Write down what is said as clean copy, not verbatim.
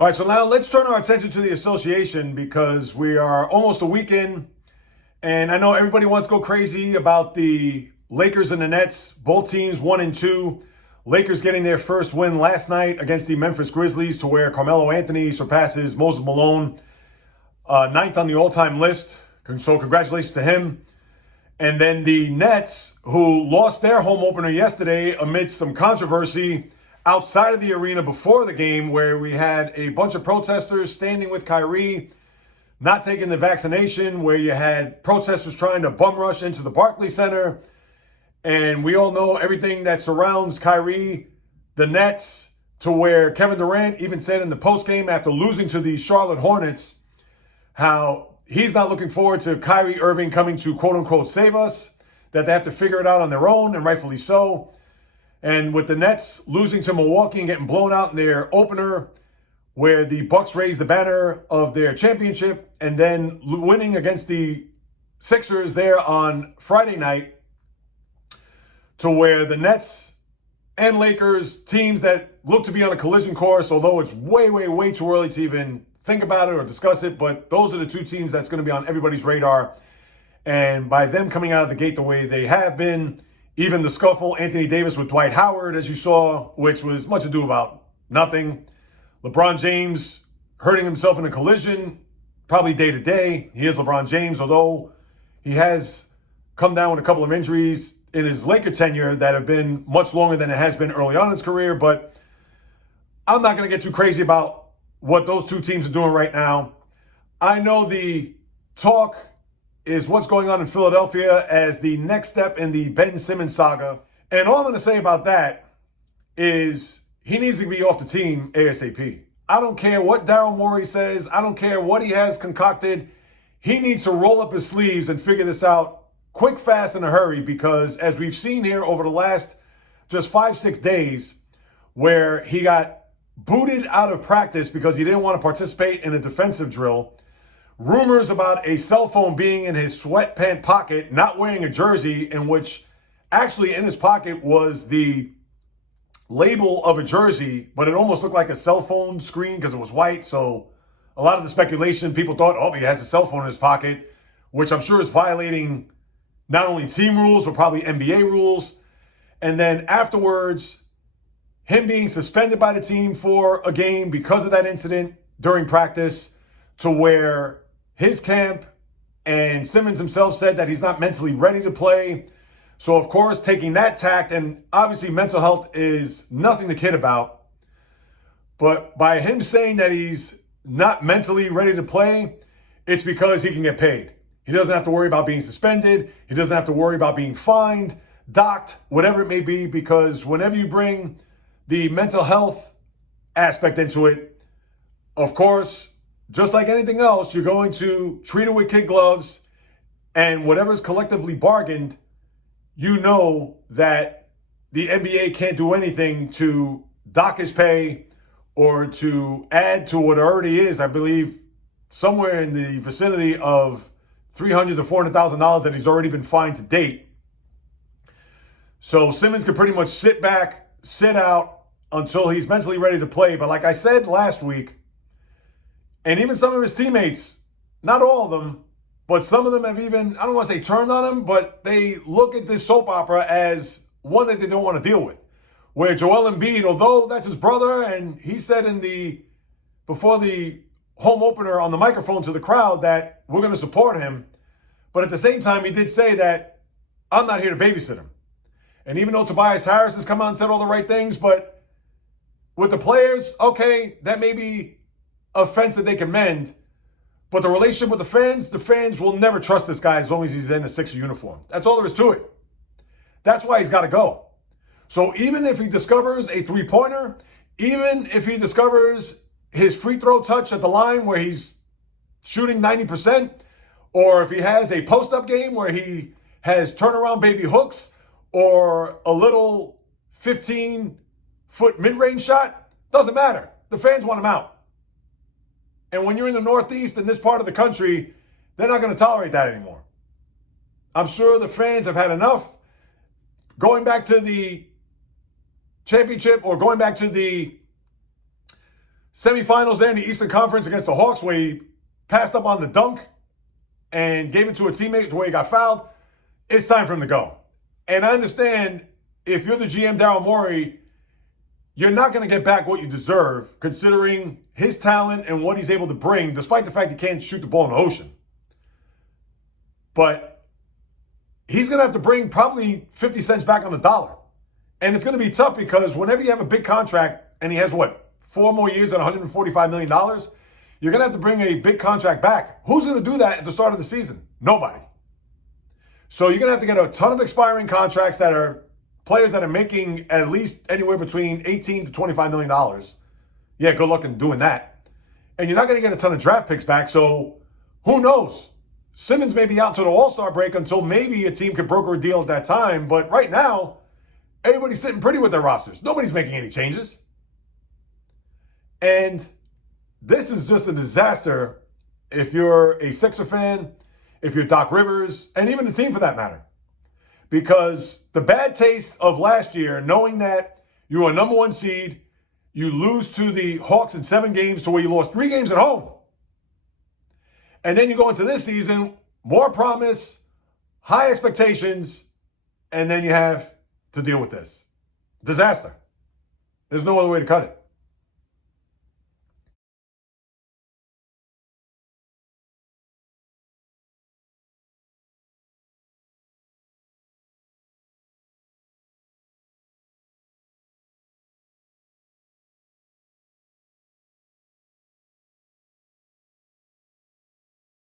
All right, so now let's turn our attention to the association because we are almost a week in, and I know everybody wants to go crazy about the Lakers and the Nets, both teams 1-2. Lakers getting their first win last night against the Memphis Grizzlies to where Carmelo Anthony surpasses Moses Malone, ninth on the all-time list. So congratulations to him. And then the Nets, who lost their home opener yesterday amidst some controversy outside of the arena before the game, where we had a bunch of protesters standing with Kyrie, not taking the vaccination, where you had protesters trying to bum rush into the Barclays Center. And we all know everything that surrounds Kyrie, the Nets, to where Kevin Durant even said in the postgame after losing to the Charlotte Hornets how he's not looking forward to Kyrie Irving coming to quote-unquote save us, that they have to figure it out on their own, and rightfully so. And with the Nets losing to Milwaukee and getting blown out in their opener, where the Bucks raised the banner of their championship, and then winning against the Sixers there on Friday night, to where the Nets and Lakers, teams that look to be on a collision course, although it's way, way, way too early to even think about it or discuss it, but those are the two teams that's going to be on everybody's radar. And by them coming out of the gate the way they have been, even the scuffle, Anthony Davis with Dwight Howard, as you saw, which was much ado about nothing. LeBron James hurting himself in a collision, probably day to day. He is LeBron James, although he has come down with a couple of injuries in his Laker tenure that have been much longer than it has been early on in his career. But I'm not going to get too crazy about what those two teams are doing right now. I know the talk is what's going on in Philadelphia as the next step in the Ben Simmons saga. And all I'm going to say about that is he needs to be off the team ASAP. I don't care what Daryl Morey says. I don't care what he has concocted. He needs to roll up his sleeves and figure this out quick, fast, in a hurry, because as we've seen here over the last just 5-6 days, where he got booted out of practice because he didn't want to participate in a defensive drill, rumors about a cell phone being in his sweatpant pocket, not wearing a jersey, in which actually in his pocket was the label of a jersey, but it almost looked like a cell phone screen because it was white. So a lot of the speculation, people thought, oh, he has a cell phone in his pocket, which I'm sure is violating not only team rules, but probably NBA rules. And then afterwards, him being suspended by the team for a game because of that incident during practice, to where his camp and Simmons himself said that he's not mentally ready to play. So, of course, taking that tact, and obviously mental health is nothing to kid about, but by him saying that he's not mentally ready to play, it's because he can get paid. He doesn't have to worry about being suspended. He doesn't have to worry about being fined, docked, whatever it may be, because whenever you bring the mental health aspect into it, of course, just like anything else, you're going to treat it with kid gloves, and whatever's collectively bargained, you know that the NBA can't do anything to dock his pay or to add to what already is, I believe, somewhere in the vicinity of $300,000 to $400,000 that he's already been fined to date. So Simmons can pretty much sit back, sit out until he's mentally ready to play. But like I said last week, and even some of his teammates, not all of them, but some of them have even, I don't want to say turned on him, but they look at this soap opera as one that they don't want to deal with. Where Joel Embiid, although that's his brother, and he said before the home opener on the microphone to the crowd that we're going to support him, but at the same time, he did say that I'm not here to babysit him. And even though Tobias Harris has come out and said all the right things, but with the players, okay, that may be a fence that they can mend. But the relationship with the fans will never trust this guy as long as he's in a Sixer uniform. That's all there is to it. That's why he's got to go. So even if he discovers a three-pointer, even if he discovers his free throw touch at the line where he's shooting 90%, or if he has a post-up game where he has turnaround baby hooks or a little 15-foot mid-range shot, doesn't matter. The fans want him out. And when you're in the Northeast, in this part of the country, they're not going to tolerate that anymore. I'm sure the fans have had enough. Going back to the championship or going back to the semifinals there in the Eastern Conference against the Hawks where he passed up on the dunk and gave it to a teammate to where he got fouled. It's time for him to go. And I understand if you're the GM, Daryl Morey, you're not going to get back what you deserve considering his talent and what he's able to bring, despite the fact he can't shoot the ball in the ocean. But he's going to have to bring probably 50 cents back on the dollar. And it's going to be tough because whenever you have a big contract and he has, 4 more years at $145 million, you're going to have to bring a big contract back. Who's going to do that at the start of the season? Nobody. So you're going to have to get a ton of expiring contracts that are players that are making at least anywhere between $18 to $25 million. Yeah, good luck in doing that. And you're not going to get a ton of draft picks back, so who knows? Simmons may be out to the All-Star break until maybe a team could broker a deal at that time, but right now, everybody's sitting pretty with their rosters. Nobody's making any changes. And this is just a disaster if you're a Sixer fan, if you're Doc Rivers, and even the team for that matter. Because the bad taste of last year, knowing that you were a number 1 seed, you lose to the Hawks in 7 games to where you lost 3 games at home. And then you go into this season, more promise, high expectations, and then you have to deal with this. Disaster. There's no other way to cut it.